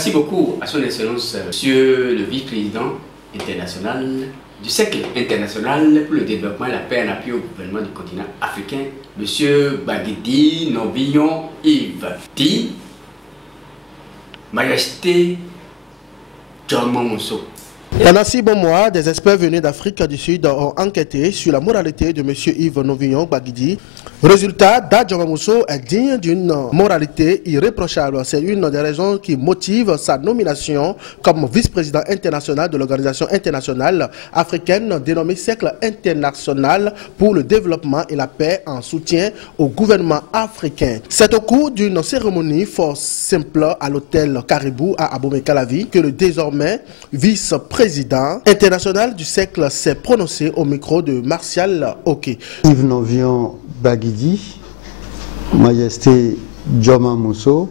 Merci beaucoup à son Excellence, Monsieur le vice-président international du Cercle international pour le développement et la paix en appui au gouvernement du continent africain, Monsieur Baguidi Novillon Yves. Dit Majesté John Monso. Pendant 6 bons mois, des experts venus d'Afrique du Sud ont enquêté sur la moralité de M. Yves Novillon Baguidi. Résultat, Djoma Mousso est digne d'une moralité irréprochable. C'est une des raisons qui motive sa nomination comme vice-président international de l'organisation internationale africaine dénommée Cercle international pour le développement et la paix en soutien au gouvernement africain. C'est au cours d'une cérémonie fort simple à l'hôtel Caribou à Abomey-Calavi que le désormais vice-président international du Cercle s'est prononcé au micro de Martial Oké. Yves Novillon Baguidi, Majesté Djoma Mousso,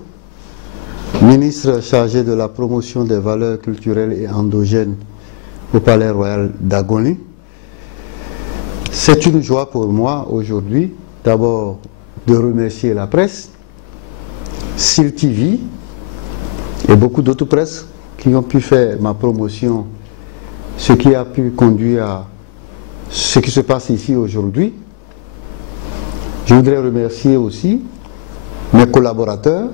ministre chargé de la promotion des valeurs culturelles et endogènes au Palais Royal d'Agoni. C'est une joie pour moi aujourd'hui, d'abord de remercier la presse, SIL TV et beaucoup d'autres presses qui ont pu faire ma promotion, ce qui a pu conduire à ce qui se passe ici aujourd'hui. Je voudrais remercier aussi mes collaborateurs,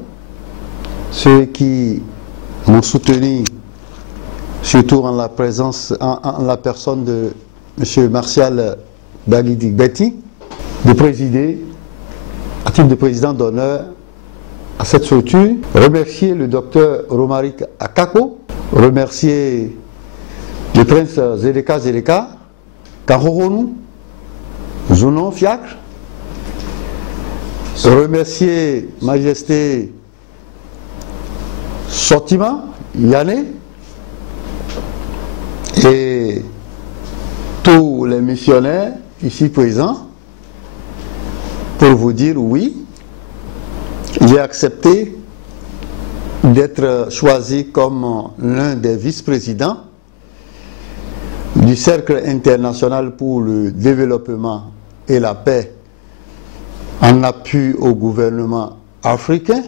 ceux qui m'ont soutenu, surtout en la personne de M. Martial Baguidi Betty, de présider, à titre de président d'honneur, à cette structure. Remercier le docteur Romaric Akako, remercier le prince Zeleka, Kahoronu, Zounon Fiacre, remercier Majesté Sotima Yane et tous les missionnaires ici présents pour vous dire oui, j'ai accepté d'être choisi comme l'un des vice-présidents du Cercle international pour le développement et la paix en appui au gouvernement africain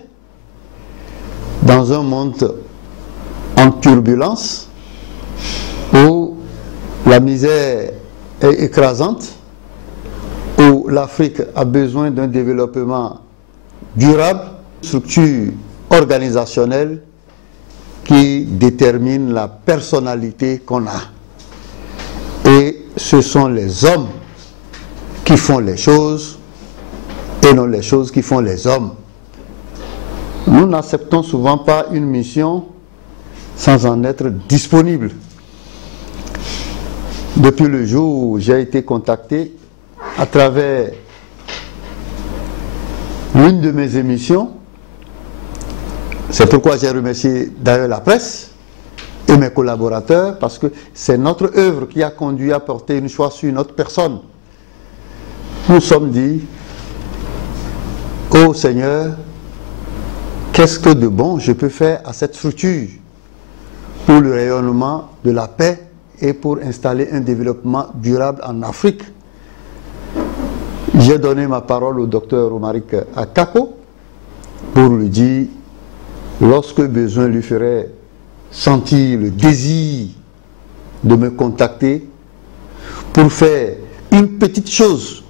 dans un monde en turbulence où la misère est écrasante, où l'Afrique a besoin d'un développement durable, structure organisationnelle qui détermine la personnalité qu'on a. Et ce sont les hommes qui font les choses et non les choses qui font les hommes. Nous n'acceptons souvent pas une mission sans en être disponible. Depuis le jour où j'ai été contacté à travers l'une de mes émissions, c'est pourquoi j'ai remercié d'ailleurs la presse et mes collaborateurs, parce que c'est notre œuvre qui a conduit à porter une choix sur notre personne. Nous sommes dit, ô Seigneur, qu'est-ce que de bon je peux faire à cette structure pour le rayonnement de la paix et pour installer un développement durable en Afrique. J'ai donné ma parole au docteur Romaric Akako pour lui dire, lorsque besoin lui ferait sentir le désir de me contacter pour faire une petite chose,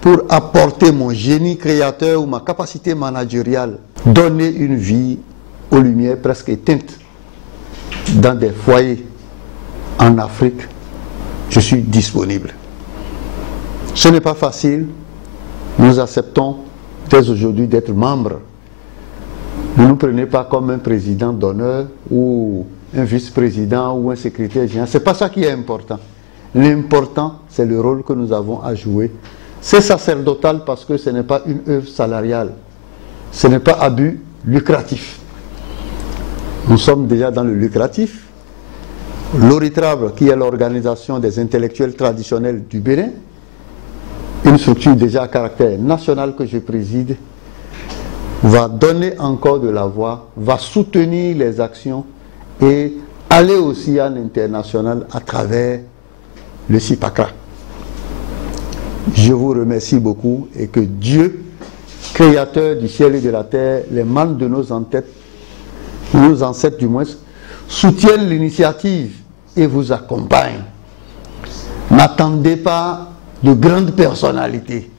pour apporter mon génie créateur ou ma capacité managériale, donner une vie aux lumières presque éteintes dans des foyers en Afrique, je suis disponible. Ce n'est pas facile. Nous acceptons dès aujourd'hui d'être membres. Ne nous prenez pas comme un président d'honneur ou un vice-président ou un secrétaire général. Ce n'est pas ça qui est important. L'important, c'est le rôle que nous avons à jouer. C'est sacerdotal parce que ce n'est pas une œuvre salariale. Ce n'est pas à but lucratif. Nous sommes déjà dans le lucratif. L'ORITRAB, qui est l'organisation des intellectuels traditionnels du Bénin, une structure déjà à caractère national que je préside, va donner encore de la voix, va soutenir les actions et aller aussi à l'international à travers le CIPACRA. Je vous remercie beaucoup et que Dieu, créateur du ciel et de la terre, les mâles de nos entêtes, nos ancêtres du moins, soutiennent l'initiative et vous accompagnent. N'attendez pas de grandes personnalités.